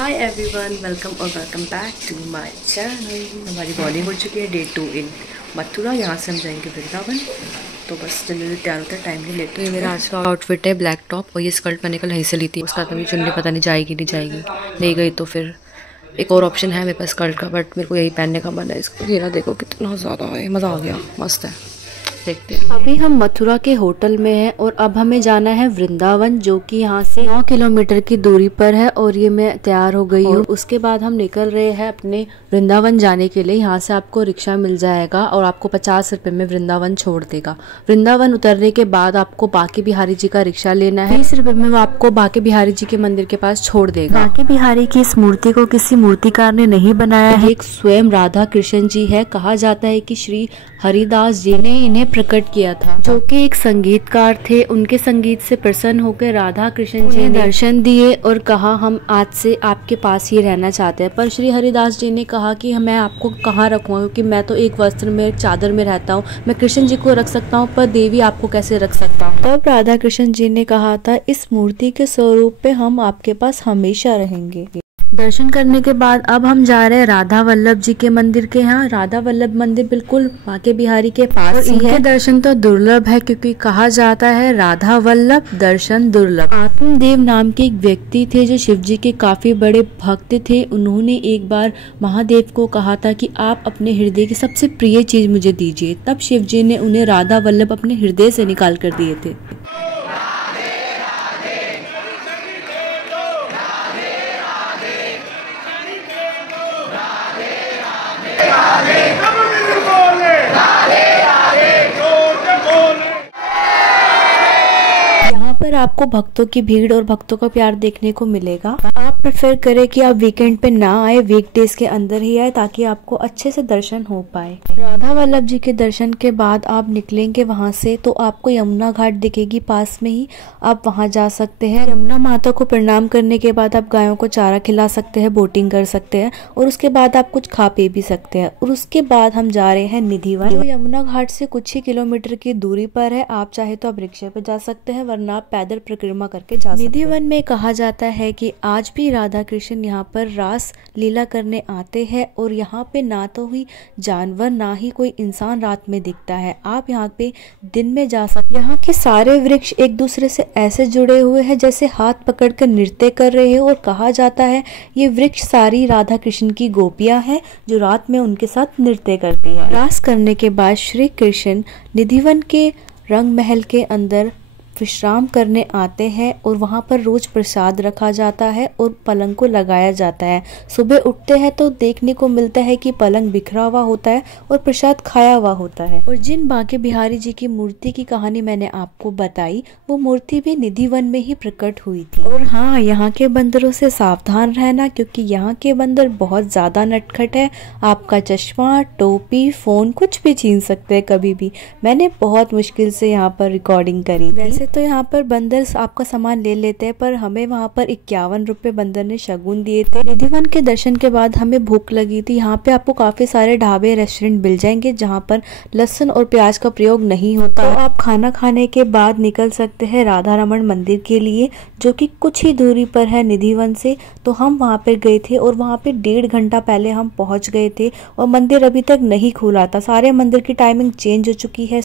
Hi everyone, welcome back to my channel. हमारी boarding हो चुकी है डे 2 इन मथुरा। यहाँ से हम जाएंगे वृंदावन। तो बस जल्दी तैयार होता है, टाइम नहीं लेते। ये मेरा आज का आउटफिट है, ब्लैक टॉप। और ये स्कर्ट मैंने कल यहीं से ली थी। उसका कभी चुन्नी पता नहीं जाएगी नहीं जाएगी, नहीं गई तो फिर एक और ऑप्शन है मेरे पास स्कर्ट का, बट मेरे को यही पहनने का मन है। इसको घेरा देखो कितना ज़्यादा है, मज़ा आ गया, मस्त है। देखते हैं। अभी हम मथुरा के होटल में हैं और अब हमें जाना है वृंदावन, जो कि यहाँ से 9 किलोमीटर की दूरी पर है। और ये मैं तैयार हो गई हूँ। उसके बाद हम निकल रहे हैं अपने वृंदावन जाने के लिए। यहाँ से आपको रिक्शा मिल जाएगा और आपको 50 रुपए में वृंदावन छोड़ देगा। वृंदावन उतरने के बाद आपको बांके बिहारी जी का रिक्शा लेना है। 20 रुपए में वो आपको बांके बिहारी जी के मंदिर के पास छोड़ देगा। बांके बिहारी की इस मूर्ति को किसी मूर्तिकार ने नहीं बनाया है, एक स्वयं राधा कृष्ण जी है। कहा जाता है कि श्री हरिदास जी ने इन्हें प्रकट किया था, जो कि एक संगीतकार थे। उनके संगीत से प्रसन्न होकर राधा कृष्ण जी ने दर्शन दिए और कहा हम आज से आपके पास ही रहना चाहते हैं। पर श्री हरिदास जी ने कहा कि मैं आपको कहाँ रखूंगा, क्योंकि मैं तो एक वस्त्र में, एक चादर में रहता हूँ। मैं कृष्ण जी को रख सकता हूँ पर देवी आपको कैसे रख सकता हूँ। तब राधा कृष्ण जी ने कहा था इस मूर्ति के स्वरूप पे हम आपके पास हमेशा रहेंगे। दर्शन करने के बाद अब हम जा रहे हैं राधा वल्लभ जी के मंदिर के यहाँ। राधा वल्लभ मंदिर बिल्कुल बांके बिहारी के पास ही है। इनके दर्शन तो दुर्लभ है, क्योंकि कहा जाता है राधा वल्लभ दर्शन दुर्लभ। आत्मदेव नाम के एक व्यक्ति थे जो शिव जी के काफी बड़े भक्त थे। उन्होंने एक बार महादेव को कहा था कि आप अपने हृदय की सबसे प्रिय चीज मुझे दीजिए। तब शिव जी ने उन्हें राधा वल्लभ अपने हृदय से निकाल कर दिए थे। यहाँ पर आपको भक्तों की भीड़ और भक्तों का प्यार देखने को मिलेगा। आप प्रेफर करें कि आप वीकेंड पे ना आए, वीकडेज के अंदर ही आए, ताकि आपको अच्छे से दर्शन हो पाए। राधा वल्लभ जी के दर्शन के बाद आप निकलेंगे वहाँ से तो आपको यमुना घाट दिखेगी पास में ही। आप वहाँ जा सकते हैं। यमुना माता को प्रणाम करने के बाद आप गायों को चारा खिला सकते हैं, बोटिंग कर सकते हैं और उसके बाद आप कुछ खा पी भी सकते हैं। और उसके बाद हम जा रहे हैं निधिवन, जो यमुना घाट से कुछ ही किलोमीटर की दूरी पर है। आप चाहे तो आप रिक्शे पे जा सकते हैं, वरना आप पैदल परिक्रमा करके जा सकते हैं। निधिवन में कहा जाता है कि आज भी राधा कृष्ण यहाँ पर रास लीला करने आते हैं और यहाँ पे ना तो ही जानवर ना ही कोई इंसान रात में दिखता है। आप यहाँ पे दिन में जा सकते हैं। यहाँ के सारे वृक्ष एक दूसरे से ऐसे जुड़े हुए हैं जैसे हाथ पकड़कर नृत्य कर रहे हैं। और कहा जाता है ये वृक्ष सारी राधा कृष्ण की गोपियां हैं जो रात में उनके साथ नृत्य करती है। रास करने के बाद श्री कृष्ण निधिवन के रंग महल के अंदर विश्राम करने आते हैं और वहाँ पर रोज प्रसाद रखा जाता है और पलंग को लगाया जाता है। सुबह उठते हैं तो देखने को मिलता है कि पलंग बिखरा हुआ होता है और प्रसाद खाया हुआ होता है। और जिन बांके बिहारी जी की मूर्ति की कहानी मैंने आपको बताई, वो मूर्ति भी निधिवन में ही प्रकट हुई थी। और हाँ, यहाँ के बंदरों से सावधान रहना, क्योंकि यहाँ के बंदर बहुत ज्यादा नटखट है। आपका चश्मा, टोपी, फोन कुछ भी छीन सकते हैं कभी भी। मैंने बहुत मुश्किल से यहाँ पर रिकॉर्डिंग करी। वैसे तो यहाँ पर बंदर आपका सामान ले लेते हैं, पर हमें वहाँ पर 51 रुपए बंदर ने शगुन दिए थे। निधिवन के दर्शन के बाद हमें भूख लगी थी। यहाँ पे आपको काफी सारे ढाबे, रेस्टोरेंट मिल जाएंगे जहाँ पर लहसुन और प्याज का प्रयोग नहीं होता। तो आप खाना खाने के बाद निकल सकते हैं राधा रमन मंदिर के लिए, जो कि कुछ ही दूरी पर है निधिवन से। तो हम वहाँ पे गए थे और वहाँ पे 1.5 घंटा पहले हम पहुँच गए थे और मंदिर अभी तक नहीं खुला था। सारे मंदिर की टाइमिंग चेंज हो चुकी है।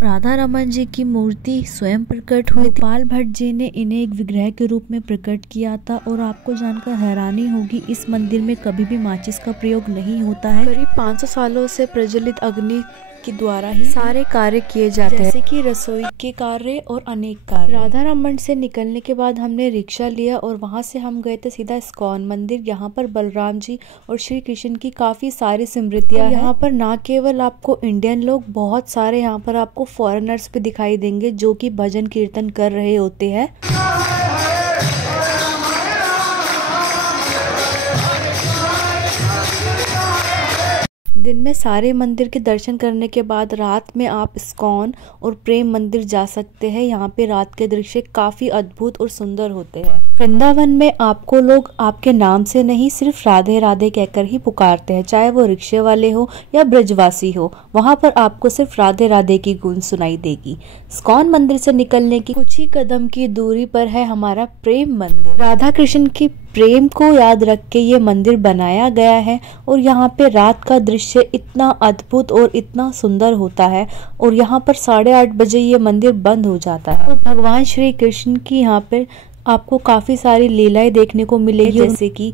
राधा रमन जी की मूर्ति स्वयं प्रकट हुई थी। पाल भट्ट जी ने इन्हें एक विग्रह के रूप में प्रकट किया था। और आपको जानकर हैरानी होगी, इस मंदिर में कभी भी माचिस का प्रयोग नहीं होता है। करीब 500 सालों से प्रज्वलित अग्नि के द्वारा ही सारे कार्य किए जाते हैं, जैसे कि रसोई के कार्य और अनेक कार्य। राधा रमन से निकलने के बाद हमने रिक्शा लिया और वहां से हम गए थे सीधा इस्कॉन मंदिर। यहाँ पर बलराम जी और श्री कृष्ण की काफी सारी स्मृतियां हैं। यहाँ पर ना केवल आपको इंडियन लोग, बहुत सारे यहाँ पर आपको फॉरेनर्स भी दिखाई देंगे जो कि भजन कीर्तन कर रहे होते हैं। दिन में सारे मंदिर के दर्शन करने के बाद रात में आप इस्कॉन और प्रेम मंदिर जा सकते हैं। यहाँ पे रात के दृश्य काफी अद्भुत और सुंदर होते हैं। वृंदावन में आपको लोग आपके नाम से नहीं सिर्फ राधे राधे कहकर ही पुकारते हैं, चाहे वो रिक्शे वाले हो या ब्रजवासी हो, वहां पर आपको सिर्फ राधे राधे की गूंज सुनाई देगी। इस्कॉन मंदिर से निकलने की कुछ ही कदम की दूरी पर है हमारा प्रेम मंदिर। राधा कृष्ण की प्रेम को याद रख के ये मंदिर बनाया गया है और यहाँ पे रात का दृश्य इतना अद्भुत और इतना सुंदर होता है और यहाँ पर 8:30 बजे ये मंदिर बंद हो जाता है। तो भगवान श्री कृष्ण की यहाँ पे आपको काफी सारी लीलाएं देखने को मिलेगी, जैसे कि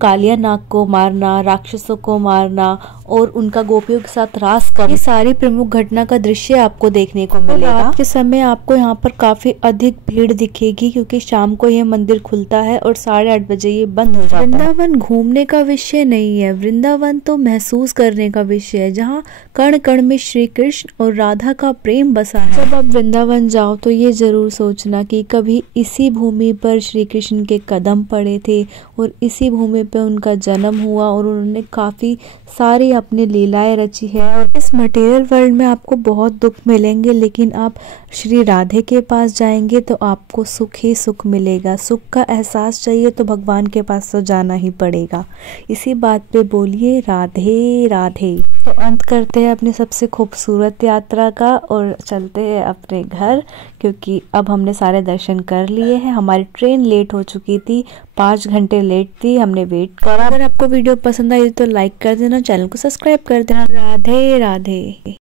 कालिया नाग को मारना, राक्षसों को मारना और उनका गोपियों के साथ रास करना, ये सारी प्रमुख घटना का दृश्य आपको देखने को मिलेगा। रात के समय आपको यहाँ पर काफी अधिक भीड़ दिखेगी क्योंकि शाम को ये मंदिर खुलता है और 8:30 बजे ये बंद हो जाता है। वृंदावन घूमने का विषय नहीं है, वृंदावन तो महसूस करने का विषय है, जहाँ कण कण में श्री कृष्ण और राधा का प्रेम बसा है। जब आप वृंदावन जाओ तो ये जरूर सोचना कि कभी इसी भूमि पर श्री कृष्ण के कदम पड़े थे और इसी भूमि पे उनका जन्म हुआ और उन्होंने काफी सारी अपनी लीलाएं रची है। और इस मटेरियल वर्ल्ड में आपको बहुत दुख मिलेंगे, लेकिन आप श्री राधे के पास जाएंगे तो आपको सुख ही सुख मिलेगा। सुख का एहसास चाहिए तो भगवान के पास तो जाना ही पड़ेगा। इसी बात पे बोलिए राधे राधे। तो अंत करते हैं अपनी सबसे खूबसूरत यात्रा का और चलते हैं अपने घर, क्योंकि अब हमने सारे दर्शन कर लिए हैं। हमारी ट्रेन लेट हो चुकी थी, 5 घंटे लेट थी, हमने वेट करा। अगर आपको वीडियो पसंद आई तो लाइक कर देना, चैनल को सब्सक्राइब कर देना। राधे राधे।